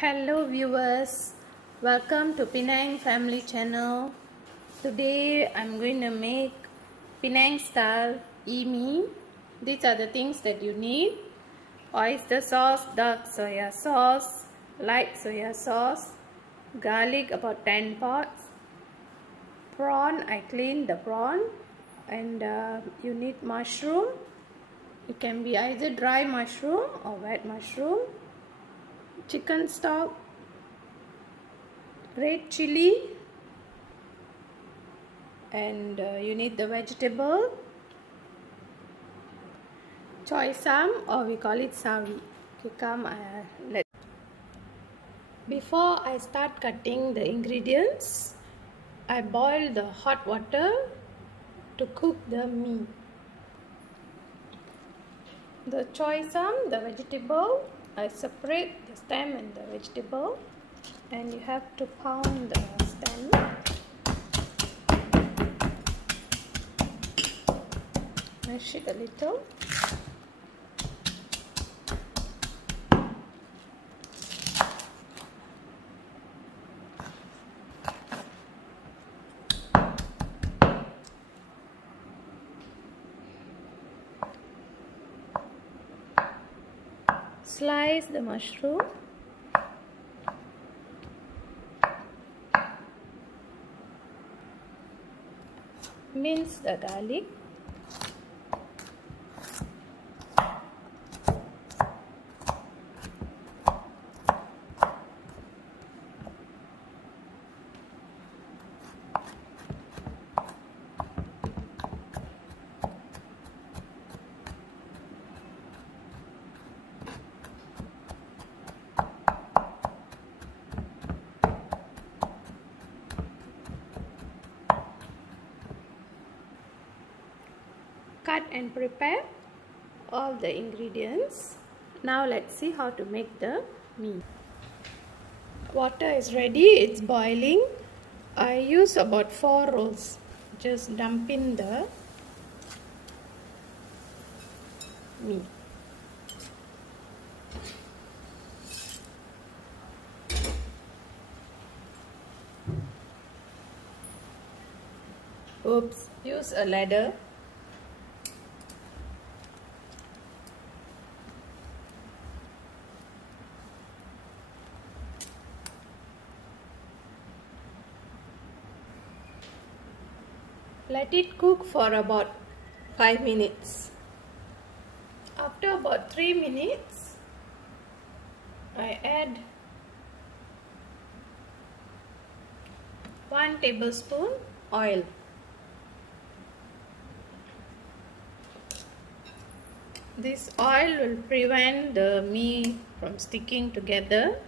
Hello viewers, welcome to Penang Family Channel. Today I'm going to make Penang style mee. These are the things that you need: oyster sauce, dark soya sauce, light soya sauce, garlic about 10 parts, prawn, I cleaned the prawn, and you need mushroom. It can be either dry mushroom or wet mushroom, chicken stock, red chili, and you need the vegetable choy sam, or we call it sawi. Okay, come, before I start cutting the ingredients, I boil the hot water to cook the mee. The choy sam, the vegetable, I separate the stem and the vegetable, and you have to pound the stem. Mash it a little. Slice the mushroom. Mince the garlic. Cut and prepare all the ingredients. Now let's see how to make the mee. Water is ready, it's boiling. I use about 4 rolls. Just dump in the mee. Oops, use a ladle. Let it cook for about 5 minutes. After about 3 minutes, I add 1 tablespoon oil. This oil will prevent the mee from sticking together.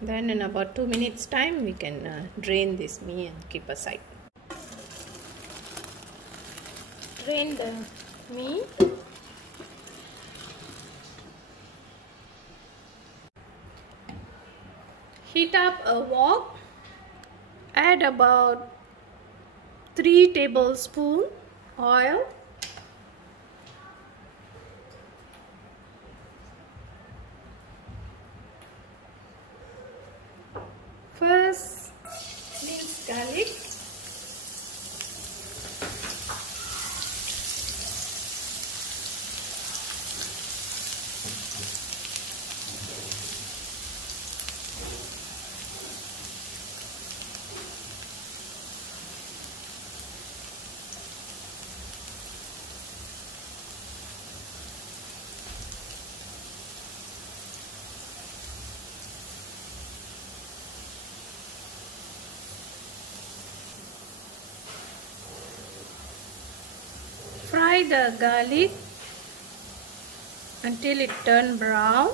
Then in about 2 minutes time, we can drain this mee and keep aside. Drain the mee. Heat up a wok. Add about 3 tablespoons oil. First, mince garlic. Fry the garlic until it turns brown.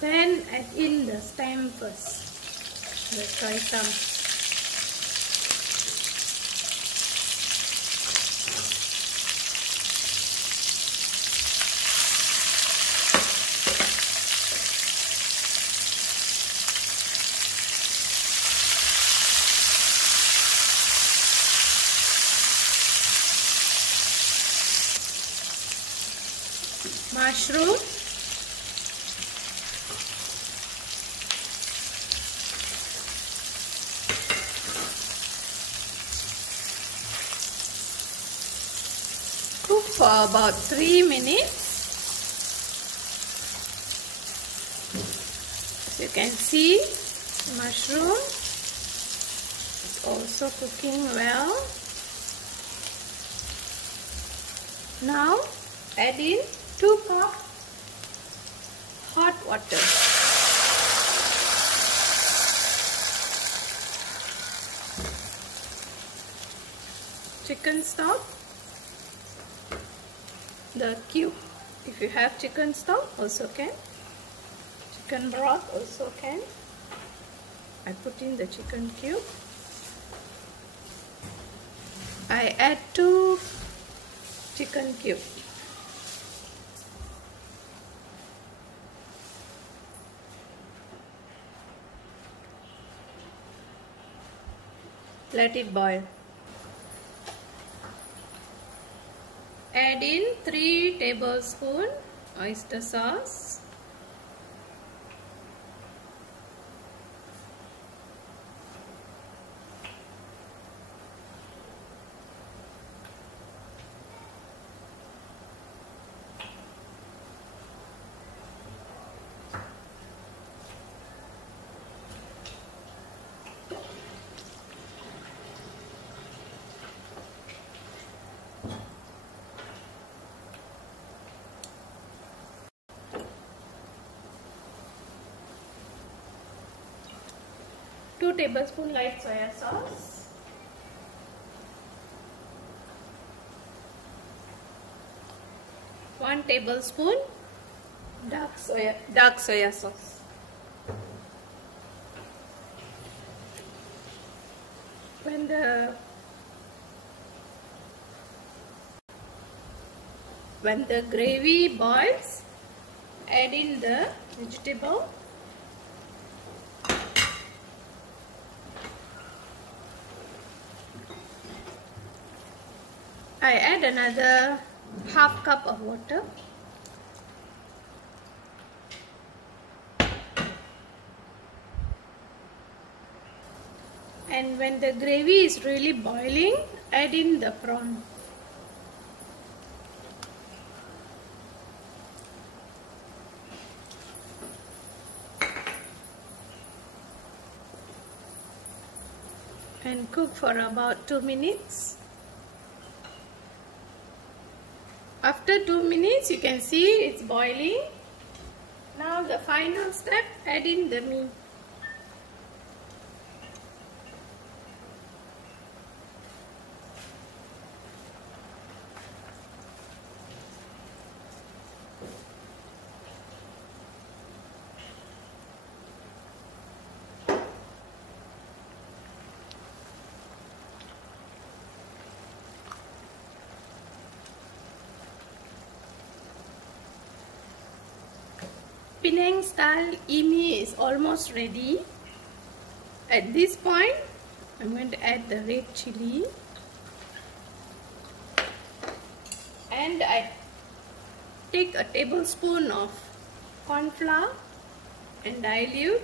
Then add in the stem first, the choy sam. mushroom, cook for about 3 minutes. As you can see, mushroom is also cooking well. Now add in 2 cups hot water. Chicken stock, the cube. If you have chicken stock, also can. Chicken broth also can. I put in the chicken cube. I add 2 chicken cube. Let it boil. Add in 3 tablespoons oyster sauce. Two tablespoons light soya sauce, 1 tablespoon dark soya sauce. When the gravy boils, add in the vegetable. I add another half cup of water. And when the gravy is really boiling, add in the prawn. And cook for about 2 minutes. After 2 minutes, you can see it's boiling. Now the final step, add in the meat. Penang style mee is almost ready. At this point, I'm going to add the red chili, and I take a tablespoon of corn flour and dilute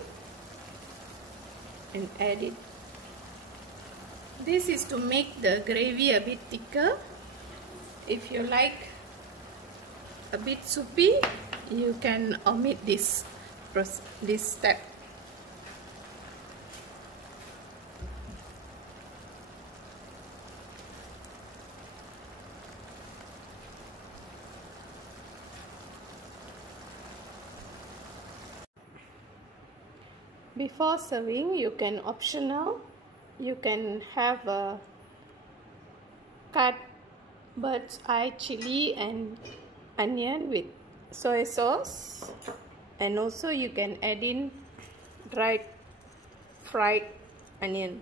and add it. This is to make the gravy a bit thicker. If you like a bit soupy, you can omit this step. Before serving, you can have a cut bird's eye chili and onion with soy sauce, and also you can add in dried fried onion.